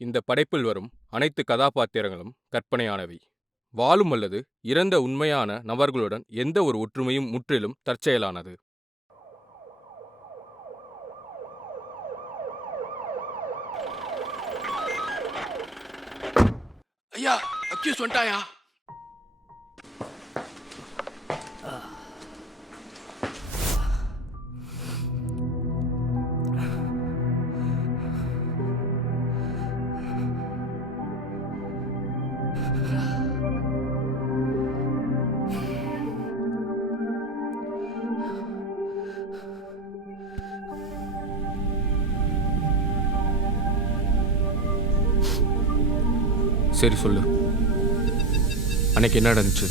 இந்த படைப்பில் வரும் அனைத்து கதாபாத்திரங்களும் கற்பனையானவை. வாழும் அல்லது இறந்த உண்மையான நபர்களுடன் எந்த ஒரு ஒற்றுமையும் முற்றிலும் தற்செயலானது. ஐயா, அக்யூஸ் வந்துட்டாயா? சரி சொல்லு, அன்னைக்கு என்ன நடந்துச்சு?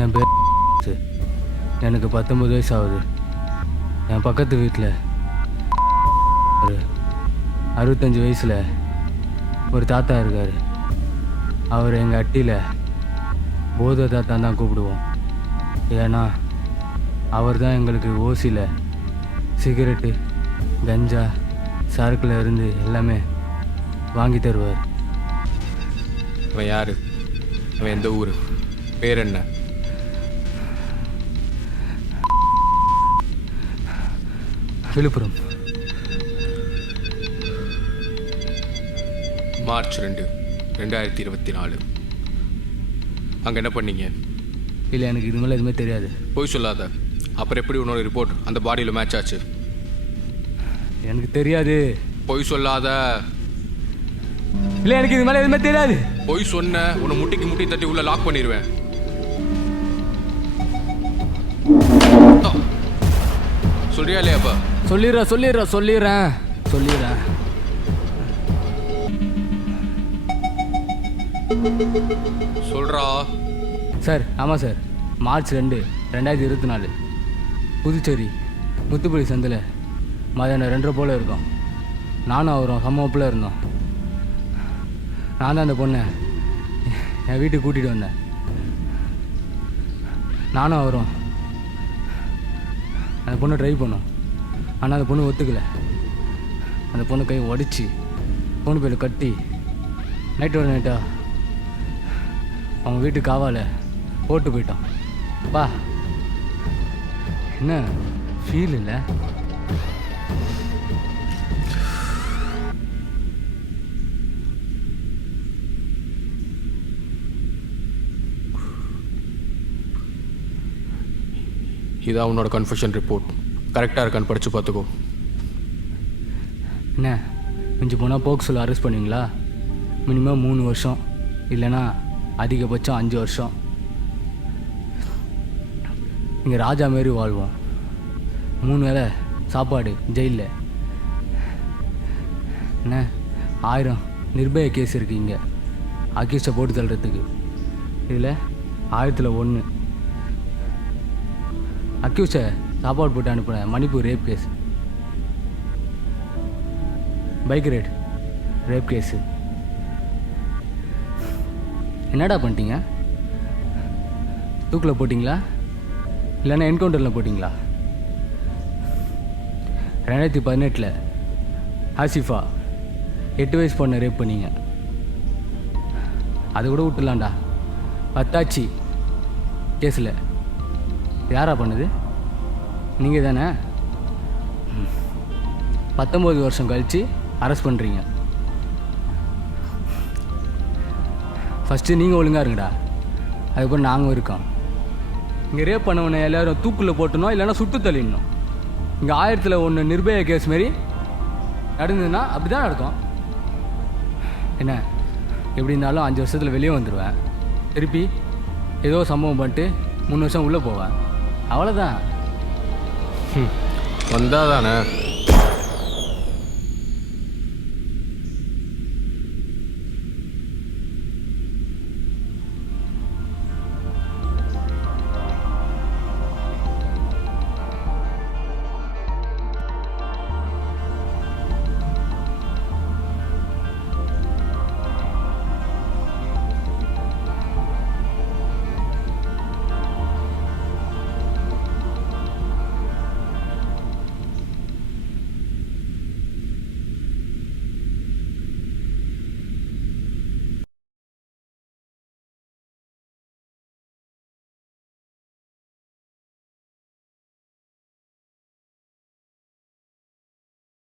என் பேர் எனக்கு 19 வயசு ஆகுது. என் பக்கத்து வீட்டில் ஒரு 65 வயசில் ஒரு தாத்தா இருக்கார். அவர் எங்கள் அட்டியில் போதை தாத்தா தான் கூப்பிடுவோம். ஏன்னா அவர் தான் எங்களுக்கு ஓசியில் சிகரெட்டு, கஞ்சா, சரக்குல இருந்து எல்லாமே வாங்கி தருவார். அவன் யாரு? அவன் எந்த ஊர்? பேர் என்ன? விழுப்புரம். மார்ச் 2, 2024. அங்கே என்ன பண்ணீங்க? இல்லை, எனக்கு இது மேலே எதுவுமே தெரியாது. போய் சொல்லாத. அப்புறம் எப்படி உன்னோட ரிப்போர்ட் அந்த பாடியில் மேட்ச் ஆச்சு? எனக்கு தெரியாது. போய் சொல்லாத. இல்லை, எனக்கு இது மேலே எதுவுமே தெரியாது. போய் சொன்ன உன்னை முட்டிக்கு முட்டி தட்டி உள்ள லாக் பண்ணிடுவேன். சொல்றியா இல்லையாப்பா? சொல்லிடுறேன். சொல்றா. சார், ஆமாம் சார். மார்ச் 2, 2024 புதுச்சேரி முத்துப்பள்ளி சந்தில் மதியானம் 2:30 போல் இருக்கும். நானும் அவரும் சம்மப்பில் இருந்தோம். நான் தான் அந்த பொண்ணை என் வீட்டுக்கு கூட்டிகிட்டு வந்தேன். நானும் அவரும் அந்த பொண்ணை ட்ரைவ் பண்ணோம். ஆனால் அந்த பொண்ணு ஒத்துக்கலை. அந்த பொண்ணு கை உடச்சி பொண்ணு பேர் கட்டி நைட்டோட நைட்டா அவங்க வீட்டு காவால் போட்டு போயிட்டான். பா, என்ன ஃபீல் இல்லை? இதான் உன்னோட கன்ஃபெஷன் ரிப்போர்ட். கரெக்டாக இருக்கான்னு படித்து பார்த்துக்கோ. என்ன மிஞ்சி போனால் போக்ஸில் அரெஸ்ட் பண்ணுவீங்களா? மினிமம் 3 வருஷம், இல்லைன்னா அதிகபட்சம் 5 வருஷம். இங்கே ராஜா மாரி வாழ்வோம். 3 வேளை சாப்பாடு ஜெயிலில். என்ன 1000 நிர்பய கேஸ் இருக்குது இங்கே அக்யூஸ்டை போட்டு தள்ளுறதுக்கு. இதில் 1000ல் 1 அக்யூஸ்டை சாப்பாடு போட்டு அனுப்புனேன். Manipur rape case, bike rape case. என்னடா பண்ணிட்டீங்க? தூக்கில் போட்டிங்களா இல்லைன்னா என்கவுண்டரில் போட்டிங்களா? 2018 ஆசிஃபா 8 வயசு பொண்ணை ரேப் பண்ணீங்க. அது கூட விட்டுலாம்டா. பத்தாச்சி கேஸில் யாரா பண்ணுது? நீங்கள் தானே? 19 வருஷம் கழித்து அரெஸ்ட் பண்ணுறீங்க. ஃபஸ்ட்டு நீங்கள் ஒழுங்காக இருங்கடா, அதுக்கப்புறம் நாங்கள் இருக்கோம். இங்கே ரேப் பண்ணவனை எல்லோரும் தூக்கில் போட்டணும், இல்லைன்னா சுட்டு தள்ளிடணும். இங்கே 1000ல் 1 நிர்பய கேஸ் மாரி நடந்ததுன்னா அப்படி தான் நடக்கும். என்ன எப்படி இருந்தாலும் 5 வருஷத்தில் வெளியே வந்துடுவேன். திருப்பி ஏதோ சம்பவம் பண்ணிட்டு 3 வருஷம் உள்ளே போவேன். அவ்வளோதான். வந்தால் தானே